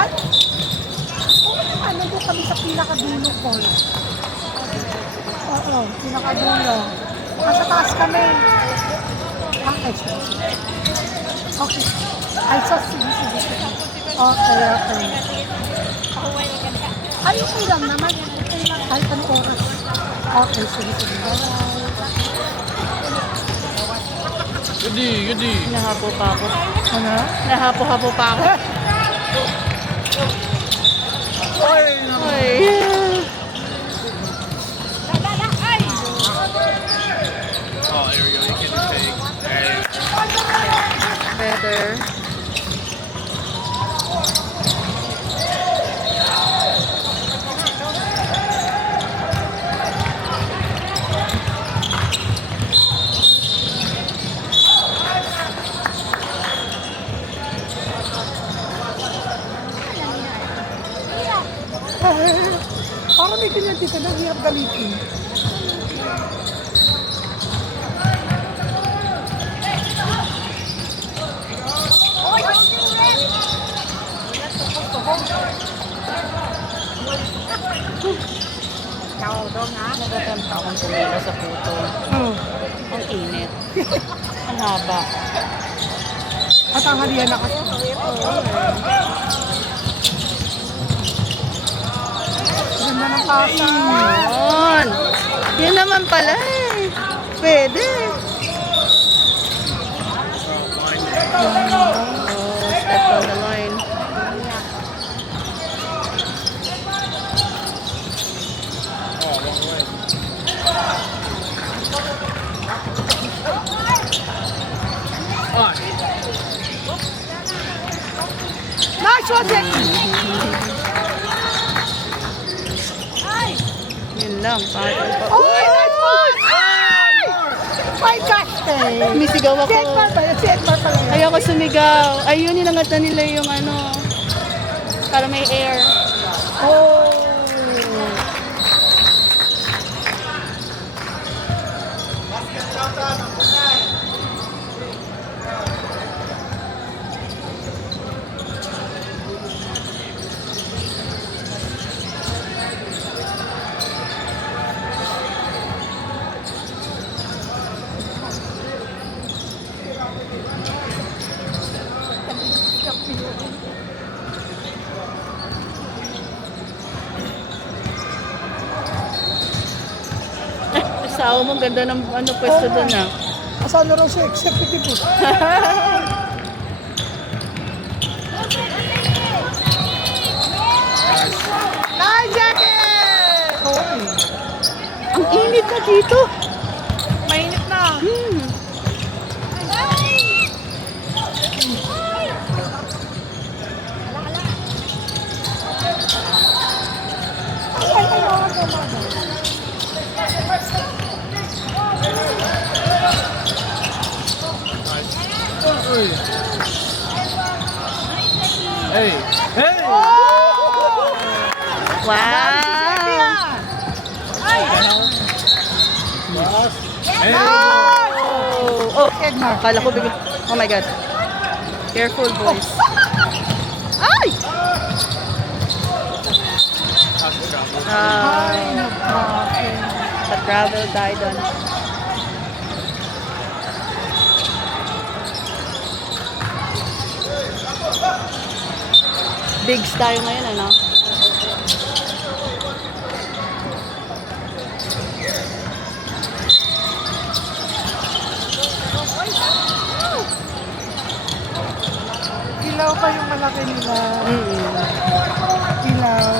Ay, ano doon kami sa pinakadulo ko. Oo, pinakadulo. Nasa taas kami. Okay, sige. Okay. Ay, so, sige. Okay. Ay, okay lang naman. Kahit ang oras. Okay, sige. Gudi. Nahapo pa ako. Ano? Nahapo-hapo pa ako. Ay. Oh, there we go. You can take. There. Better. Parang may ganyan dito na hirap galitin. Nagatamta akong tumira sa puto. Ang init. Ang haba. At ang halian na kasi. Ganda ng kasa. Yun. Yun naman pala eh. Pwede. Oh, step on the line. Oh, wrong way. Nice one, Jackie! Yun lang. Pangit pa. Oh, nice one! Ay! My gosh, Misigaw ako. Setbar pala yun. Ayaw ko sumigaw. Ayun, inangat na nila yung ano. Para may air. Oh. Asawa mo, ganda ng ano pwesto doon ah. Asan na raw siya? Executive. Nice, Jackie! Okay. Ang init na dito. Mainit na. Hey. Wow. Hey. Oh, akala ko bigla. Oh my God. Careful, boys. Ay! Ay, naku. The travel died on. Bigs tayo ngayon, ano? Ilaw pa yung malaki nila. Mm-mm. Ilaw.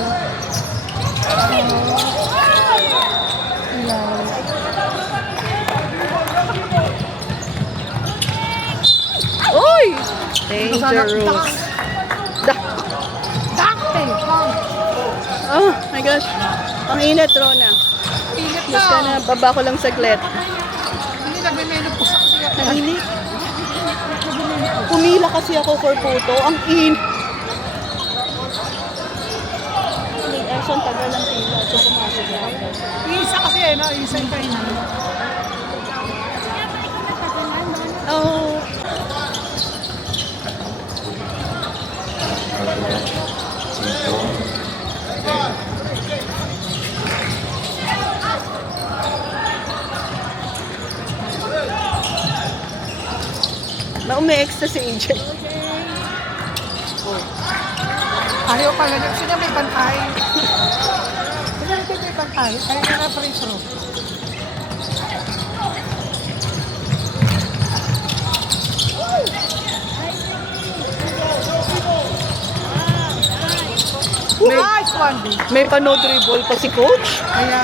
Ilaw. Uy! Dangerous. Dakte! Oh my gosh. Ang init, Rona. Init Mas ka na, baba ko lang saglit. Hindi nagme-menopause kasi ako. Ang init. Pumila kasi ako for photo. Ang init. Nag-action, tagal ng pila. So, pumasok na ako. Isa kasi no? Isa yung kainan. Oh. Na umi-extra si AJ. Ayaw pala niya. Gusto niya may pantay. Gusto niya may pantay. Ayaw niya na free throw. Nice one, B. May pano-dribble pa si coach. Kaya,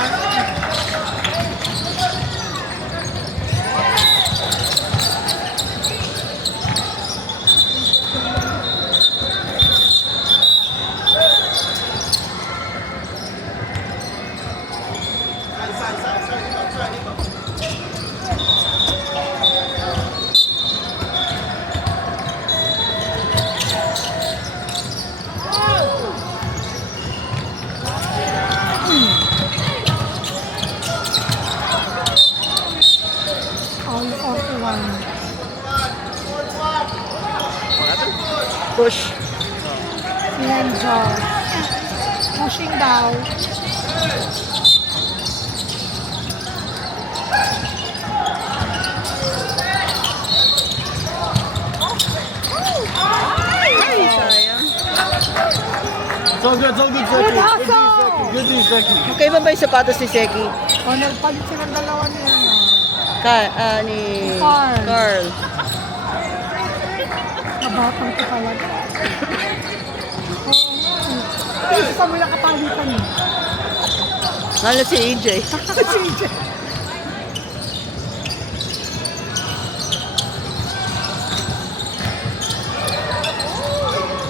all 41. Push. Lenzo. Pushing daw. Ay, sayang. It's all good, Good Seki. hustle! Good D, Seki. Okay ba ba yung sapatos ni Seki? O, nagpalit silang dalawa niya. Ni Carl. Carl. Kabatang ko talaga. Gusto pa mo yung kapalitan eh. Lalo si AJ. Si CJ.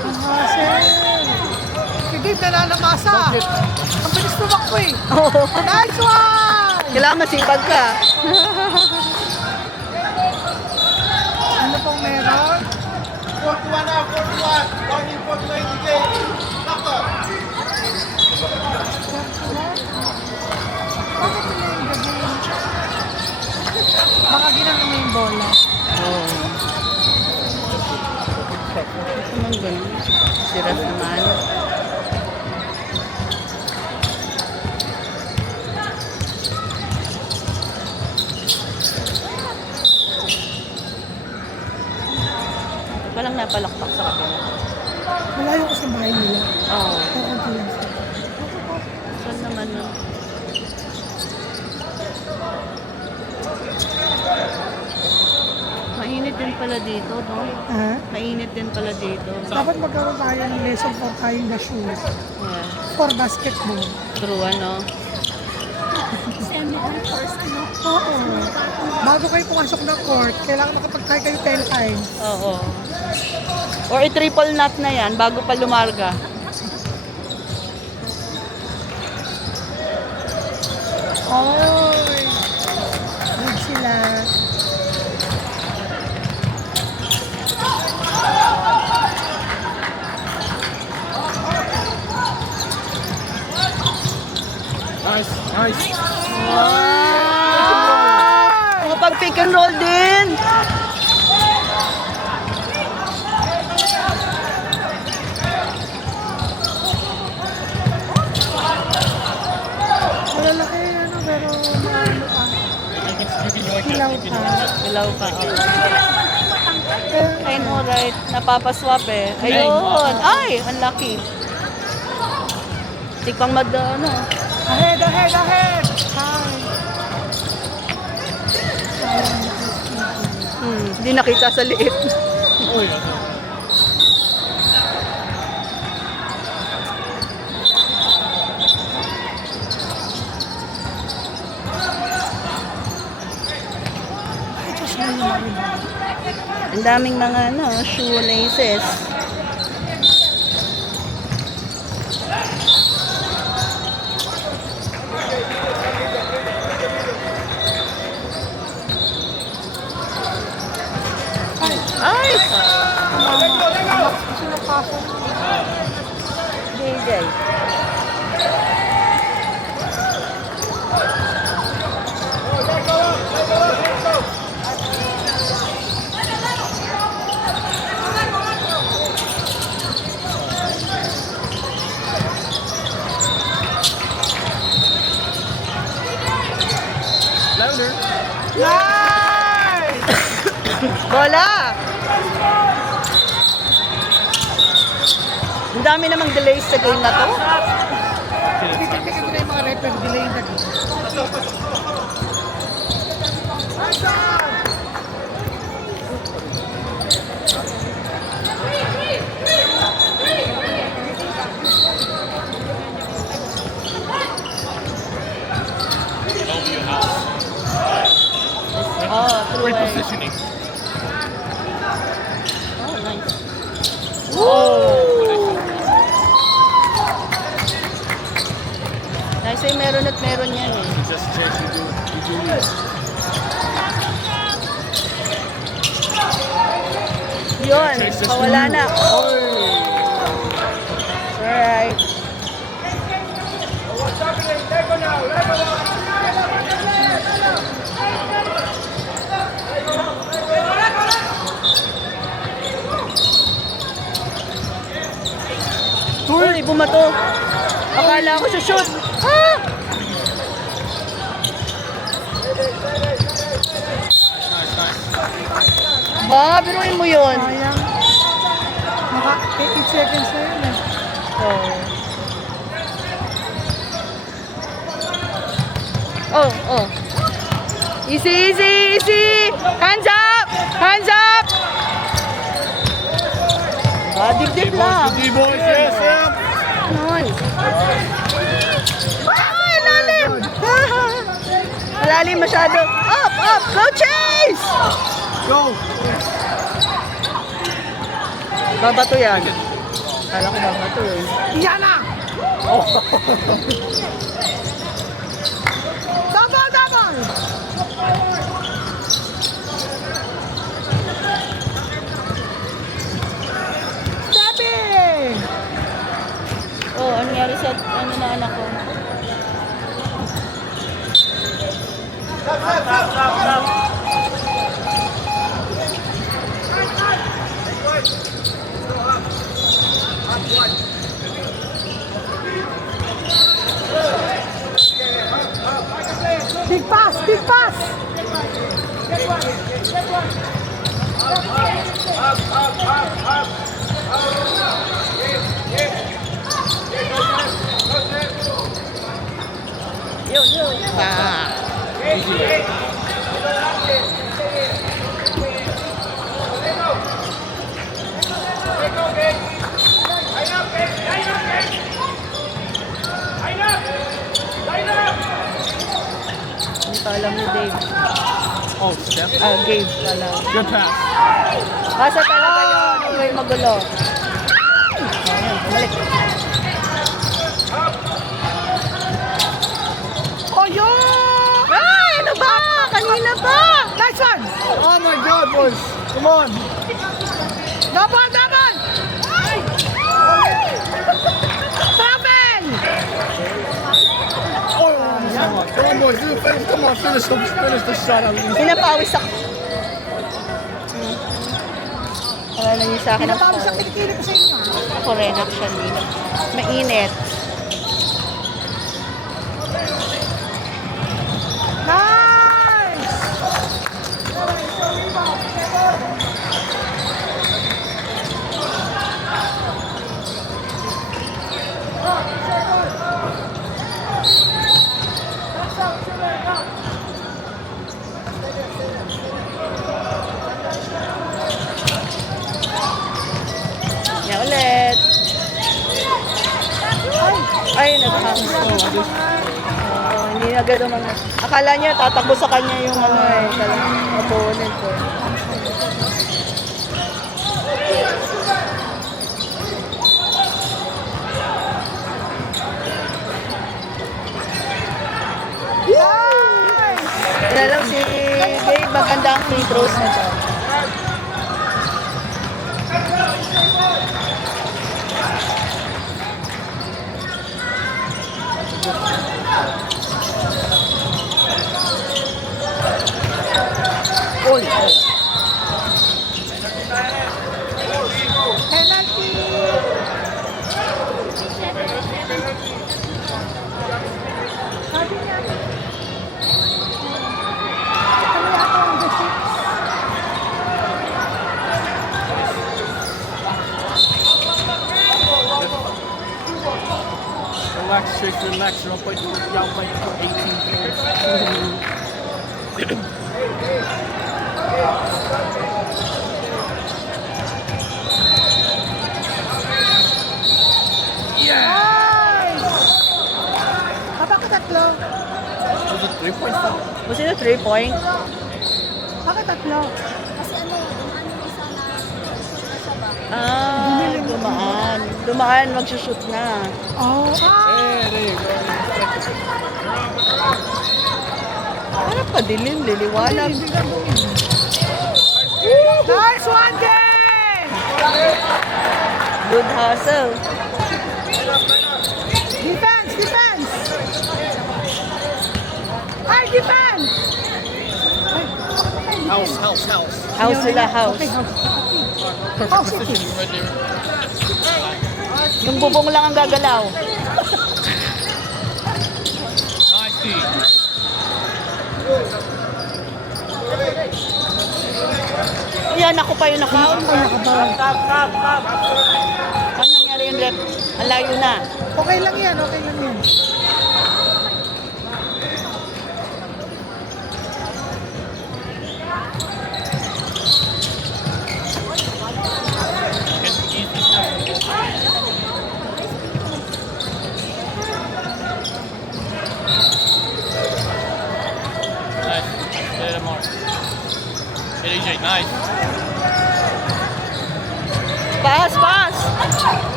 Ang hassle. Si Dave nananamasa. Ang bilis tumakbo eh. Oo. Nice one! Kailangan masipag ka. Ano pong meron? 41 na, 41. 1 in 49 the game. Bakit? Bakit nila yung gabi? Baka ginano mo yung bola. Oo. Ito naman ganun. Sira naman. Walang napalakpak sa kabila. Malayo ko sa bahay nila. Oo. Kakunti lang siya. Saan naman nun? Mainit din pala dito, no? Ha? Mainit din pala dito. Dapat magkaroon tayo ng lesson for tying the shoes. Yeah. For basketball. True, ano? Oo. Bago kayo pumasok ng court, kailangan makapag-tie kayo 10 times. Oo. Or i-triple knot na yan bago pa lumarga. Oy! Good sila. Nice, nice. Wow! Kapag pick and roll din. Malalaki ano, pero maano pa. Hilaw pa. Ilaw pa. Oh. Pero, I know, right? Napapaswap eh. Ayun. Ay, ang lucky. Tikpang ano. ahead, ahead, ahead! Hi! Hindi nakita sa liit. Uy, ano? Ay, Diyos mo yun. Ang daming mga ano, shoelaces. Ay! Sinapasok. JJ. Nice! Bola! Ang dami namang delays sa game na to. Tignan ko na yung mga refer, delay yung tag. Oh, Great true. positioning. Oh, nice. Whoa! Nice, meron at meron yan eh. Just a chance you do this. Yun, pawala na. Alright. Uy, bumato. Akala ko siya shoot. Ah! Ba, biruin mo yun. Sayang. Maka 8 seconds na yun eh. Oh, oh. Easy, easy, easy. Hands up! Hands up! Ah, dip-dip lang. D-boys, yes, yeah. Nun. Ah, lalim! Malalim masyado. Up, up! Go Chase! Go! Babato yan. Kala ko babato yun. Yan na! Double, double! Stepping! Oh, ano nangyari sa ano na anak ko? Big pass! Big pass! Yun, yun. Pa. Hindi pa alam ni Dave. Oh, step. Gabe pala. Good pass. Basta talaga yun. Huwag kayo magulo. Ayun, bumalik. Oh, yun! Ay, ano ba? Kanina pa! Nice one! Oh my God, boys! Come on! Double, double! Seven! Come on, boys. Come on, finish the shot at least. Pinapawis ako. Wala niyo sa akin ang Pinatawag sa phone. kilikili ko sa inyo. Ako rin actually. Mainit. Nice! Yan ulit. Ay, nag-hang. Hindi na gano'n mga... Akala niya, tatakbo sa kanya yung ano eh. Talagang opponent ko. Nice! Yan lang si Gabe, maganda ang free throws na to. Uy! Penalty! Sabi niya. Ano relax, just relax. Y'all play for 18 players. Nice! Bakit tatlo? Was it 3 points? Was it a 3-point? Bakit tatlo? Kasi ano, yung ano isa na siya ba? Ah, dumaan. Dumaan, magsushoot na. Oh, Yeah, there you go. Ano pa dilim, liliwanag. Nice one, game! Good hustle. Defense, defense! Ay, defense! House. House sila, house. Okay, house. Perfect House position right there. Yung bubong lang ang gagalaw. Nice D. Yan, ako pa yung naka-out. Ay, nakabaw. Ano nangyari yung rep? Ang layo na. Okay lang yan, okay lang yan. It's easy stuff. Nice. Hit it, Mark. Hit AJ. Nice. Pass, pass!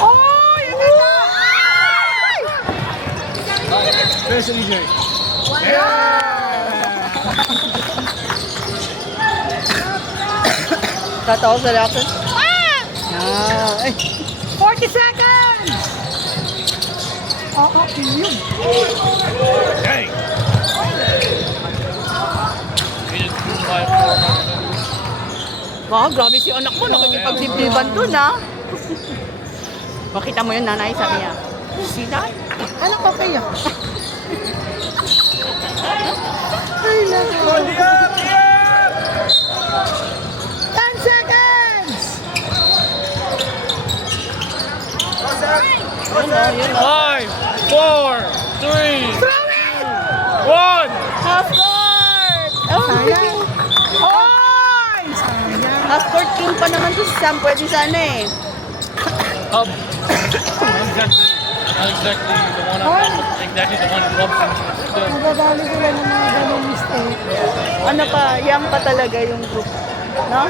Oh, yung ganda! Finish it, EJ. Tatawa sa reaction. Ay, 40 seconds! Oh, okay, yun. Dang. He just threw by 4. wow, grabe si anak mo. Nakikipagdibdiban dun, ha? Makita mo yun, nanay, sabi niya. See that? Anak, okay yan. Ay, nako. 10 seconds! Yun, 5, 4, 3, Throw it! 1. half court! Oh, Sayang. Oy! Sayang. half court king pa naman to si Sam. Pwede sana eh. Not exactly the one exactly the one Robson still. Nagdadali sila ng mga ganong mistake. Ano pa, young pa talaga yung group. No?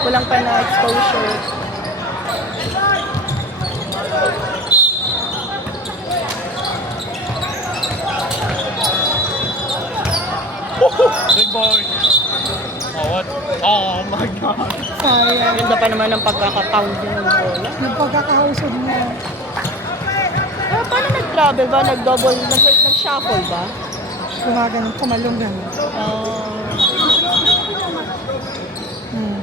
Kulang pa na exposure. Big boy. Oh what? Oh my god. Sayang. Ganda pa naman ng pagkaka-pound yun ng bola. Nagpagkakausod mo. Ah, paano nag-travel ba? Nag-double, nag-shuffle ba? Gumaganong, kumalong gano'n. Hmm.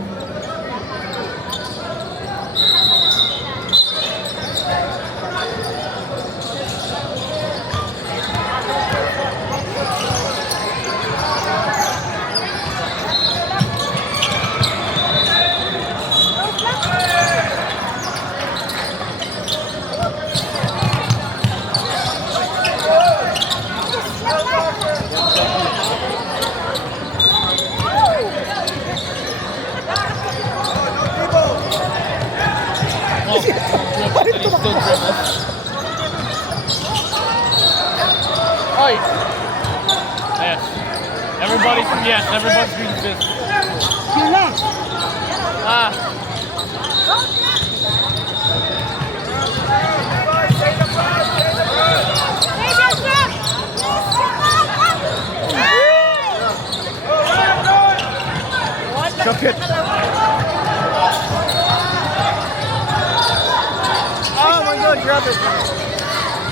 Oh, he still dribbles. Oi. Yes. Everybody's being this. Yun na. Ah. Chuck it. Oh my god, grab it.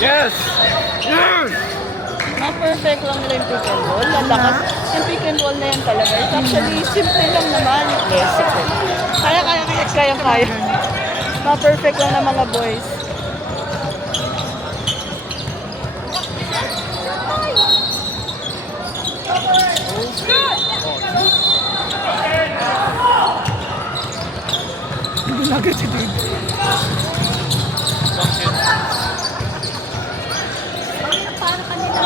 Yes! Yes! Ma-perfect lang nila yung pick and roll. Lalakas. Yung pick and roll na yan talaga. It's actually simple lang naman. Basic. Kaya. Ma-perfect lang ng mga boys. Hindi na agad si Dave. Para kanila.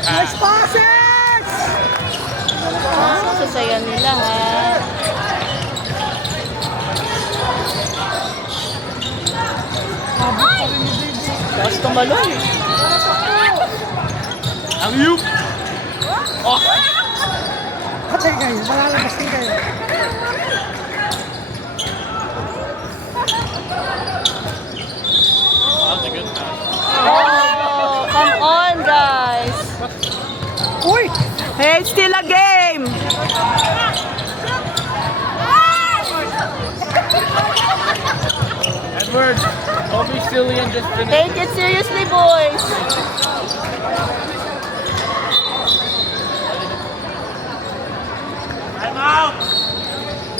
Nice passes! Sasaya nila ha. Habit pa rin ni Dave. Tapos tumalon eh. Alley-oop! Patay kayo, malalabas din kayo. That's a good pass. Oh, come on guys. Uy! Hey, it's still a game. Edward, don't be silly and just finish. Take it seriously, boys.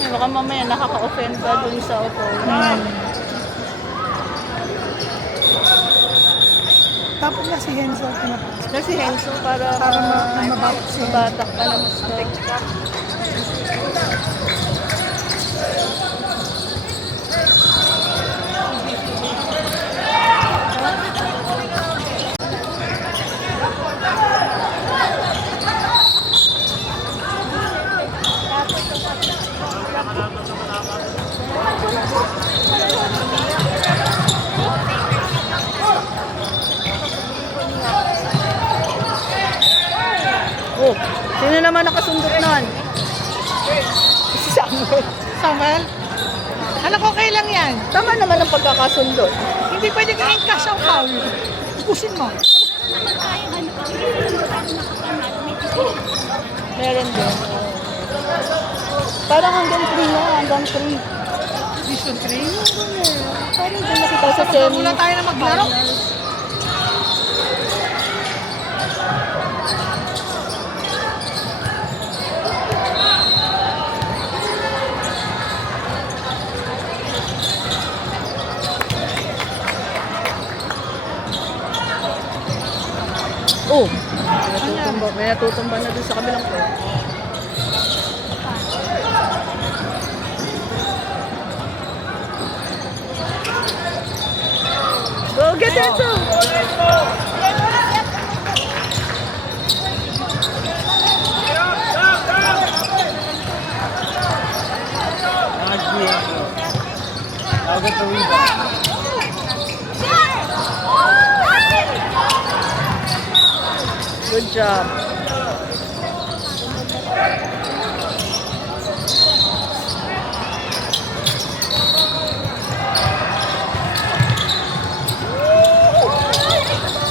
Eh, baka mamaya nakaka-offend ka dun sa opponent. Dapat nga si Henzo ang pinapasok. Kasi Henso para mabatak siya. mabatak ka na mas Oh, sino naman nakasundot nun? Si Samuel. Samuel? Alam ko okay lang yan. Tama naman ang pagkakasundot. Hindi pwede kang cash ang foul. Pusin mo. Naman tayo, ano kami, hindi tayo nakapanalo. May ticket. Meron din. Parang hanggang 3 na, hanggang 3. Vision 3. Parang din nakita sa semi. Mula tayo na maglaro. Oh, may natutumba na dun sa kabilang court. Go get it! I'll get the rebound. Good job.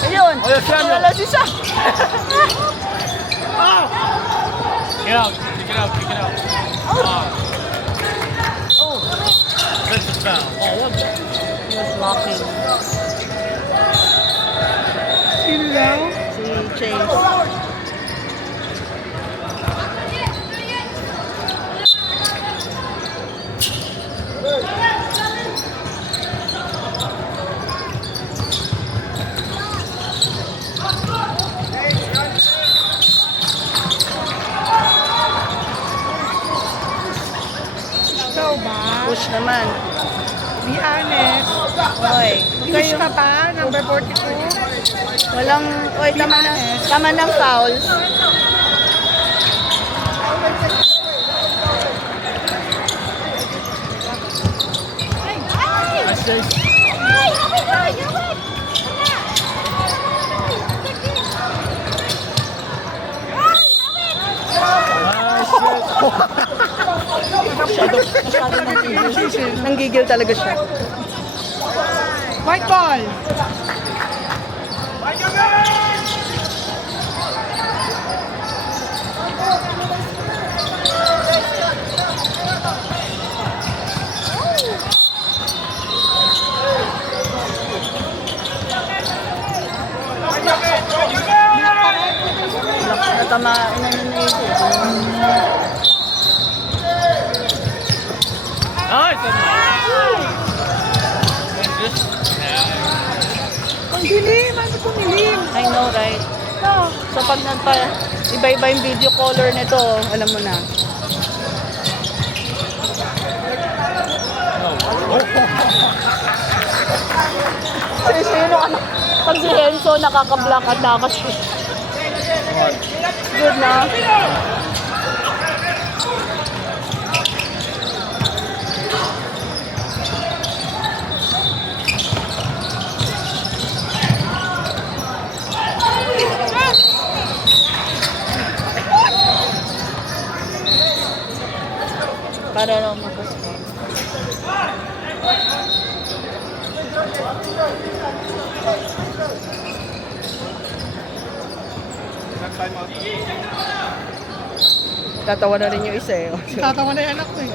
Ayun! Ayun, Samuel. Wala si Sam. Get out, kick it out, kick it out. Oh, That's a foul. Oh, what the? he was blocking. Sino daw? Si Chase. Ikaw ba? Push naman. Be honest. Oy. Push ka pa, number 42. Walang, oy, tama ng fouls. Nice shot. Masyado nanggigil. Nanggigil talaga siya. White ball. Natamaan na yun na ito. Ang dilim. Ano kumilim? I know, right? So pag iba-iba yung video color nito, alam mo na. Sino ka na? Pag si Enzo nakaka-black at nakaka-shoot. Good na. Para lang makasama. Tatawa na rin yung isa eh. Tatawa na yung anak ko eh.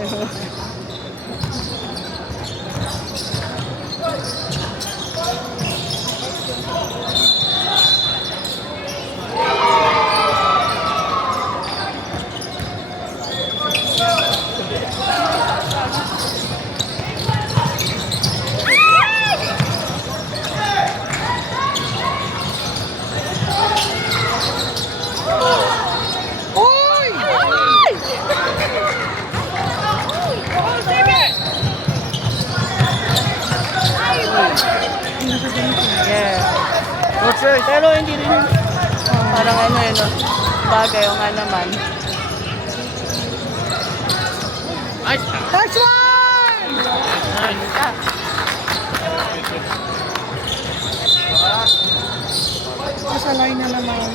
Uy! Yeah. No choice. Pero hindi rin yun. Parang ano yun, no? Bagay o nga naman. Nice one! Nasa line na naman.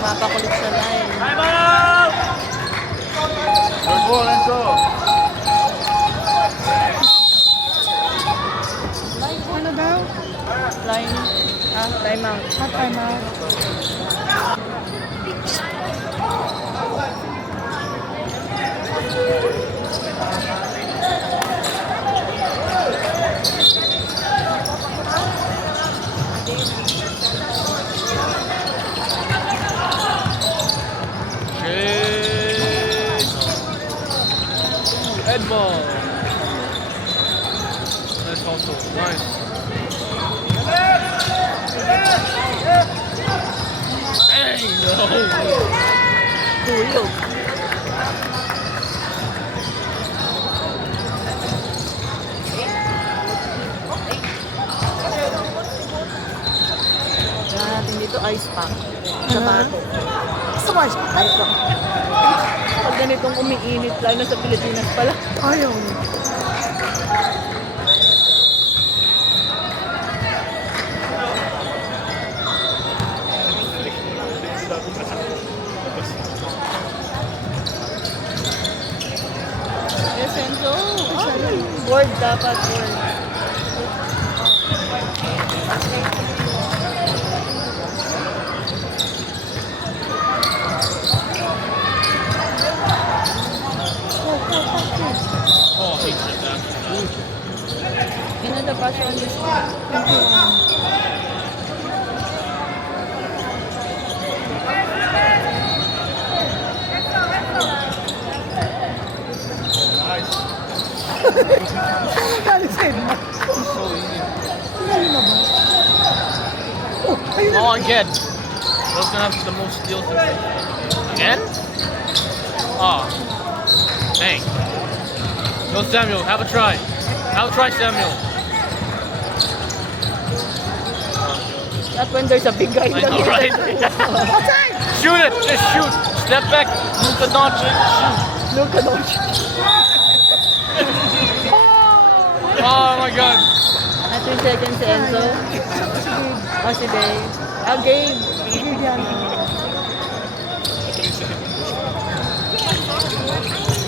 Mapakulit sa line. Good ball, Enzo. Ano daw? Line. Time out. Hot time out. Head ball. Nice also. Nice. Dang, no. Tulog. Kailangan natin dito ice pack. Sapato. Gusto mo ice cream? Ice pack. Pag ganitong umiinit, lalo na sa Pilipinas pala. Ayaw. Yes, Enzo. Board dapat, board. Oh, I hate that. Yun na the pass on this one. Galing sa inyo. So easy. Galing na ba? Oh, ayun na. Oh, again. Those gonna have the most steals. Again? Oh. Dang. Go Samuel, have a try. Have a try, Samuel. Not when there's a big guy. I know, right? Outside! Shoot it! Just shoot! Step back, Luka Doncic, shoot! Look at all. Oh my god! At 3 seconds si Enzo. Oh, si Dave. Ah, Gabe. Sige yan.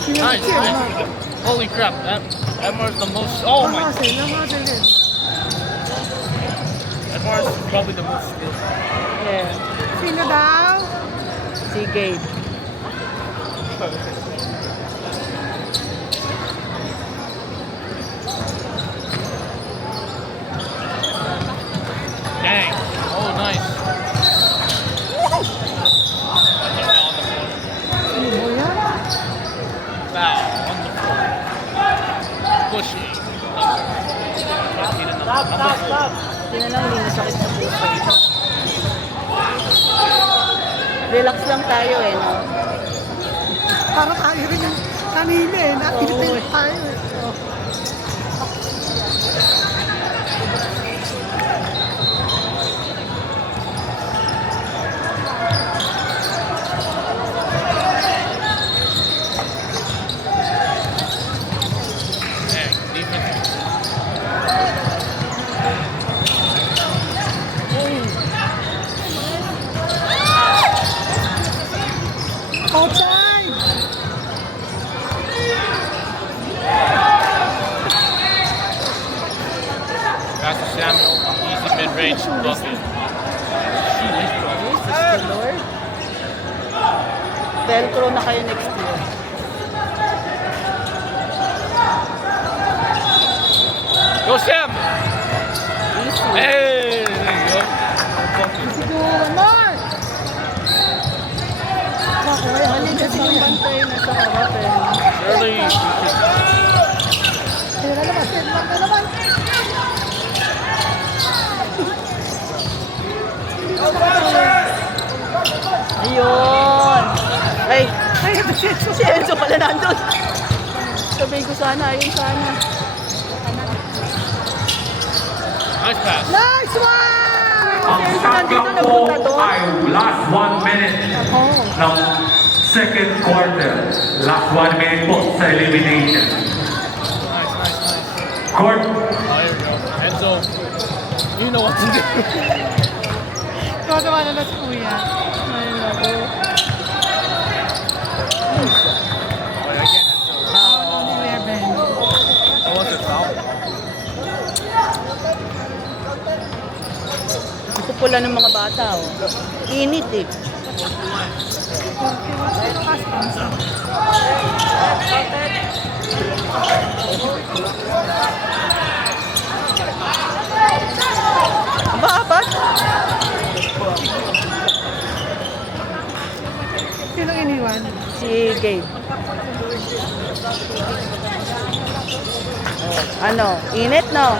Sige Nice, nice. Holy crap, Edmar is the most. Oh my. Namuscle din. Edmar is probably the most skilled. Yeah. Sino daw? Si Gabe. Dang. Oh, nice. Sino mo yan? Foul on the floor. Pushing. Stop. Sino lang hindi masakit sa puso. Relax lang tayo eh, no? Parang tayo rin yung kanina eh. Nakilipin tayo eh. Dang. Defense. Outside! Pass to Samuel. Easy mid-range bucket. Jesus the Lord. Velcro na kayo next year. Go Sam! Easy. Hey! There you go. Siguro naman! Mali kasi yung bantay nasa harap eh. Surely we should. Ayun na naman, send lang na naman. Ayun! Ay! Ay, si Enzo. Si Enzo pala nandun! Sabihin ko sana, ayun sana. Nice pass. Nice one! Si Enzo nandito nagpunta doon. Last 1 minute ng second quarter. Last 1 minute po sa elimination. Nice. Court, Oh, here we go. Enzo, you know what to do. Tuwa-tuwa na si Kuya. Ay, naku. But again, Enzo. 11. What was it, foul? Gusto pula ng mga bata, oh. Init eh. Babat? Sinong iniwan? Si Gabe. Oh, ano? Init, no?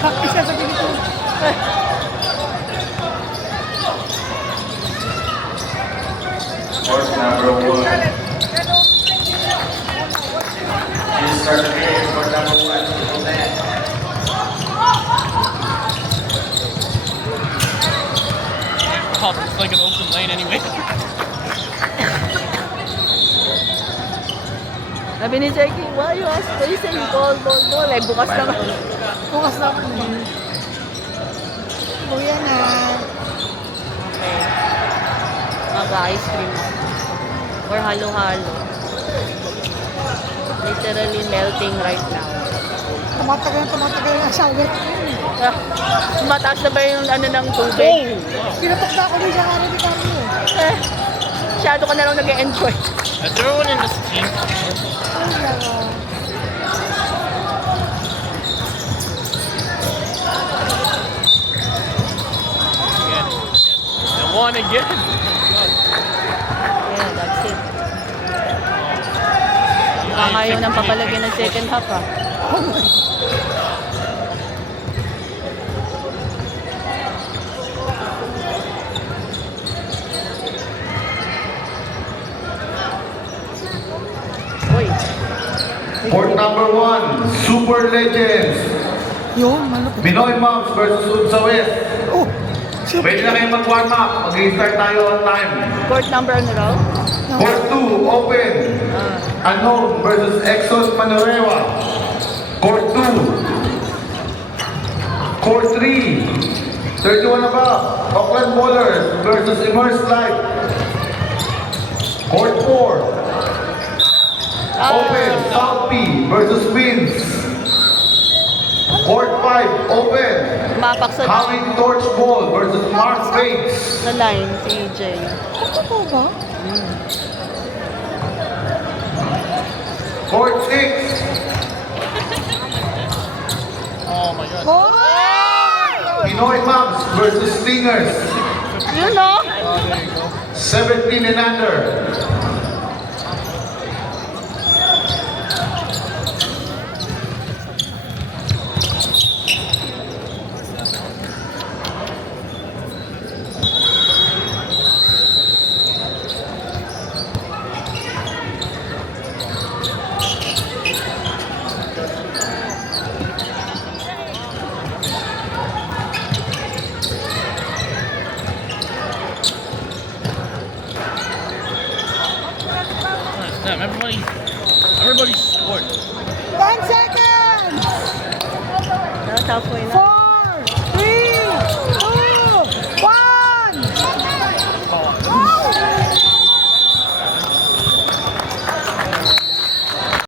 Bakit siya sa pinito? court number 1. You start the game, court number 1. Oh, it's like an open lane anyway. Sabi ni Jackie, why you ask facing ball? Eh, bukas naman. Bukas na ako. Kuya na. Okay. Mag-ice cream. Or halo-halo. Literally melting right now. Tumatagal na shower. Ah, mataas na ba yung ano ng tubig? Pinatok na ako rin siya karo ni Carlo. Eh, masyado ka na lang nag-enjoy. Is everyone in this team? Again. And one again. Yeah, that's it. Baka ayaw nang papalagyan ng second half ah. Uy, Court number 1, Super Legends. Yun, malapit. Binoy Moms versus Unsa West. Oh, super. Pwede na kayo mag-warm up. Mag-start tayo on time. court number ano raw? Court 2, open. Unknown versus Exos Manorewa. Court 2. Court 3. 31 above. Auckland Bowlers versus Immersed Life. Court 4. Open, South P versus Queens. Court 5, open. Mapak sa Howie Torch Ball versus Mark Bates. na line, si EJ. Totoo ba? Court 6, Oh my god. Oh! Pinoy Mavs versus Stingers. Yun no? 17 and under. Damn, everybody scored. 10 seconds! Halfway na.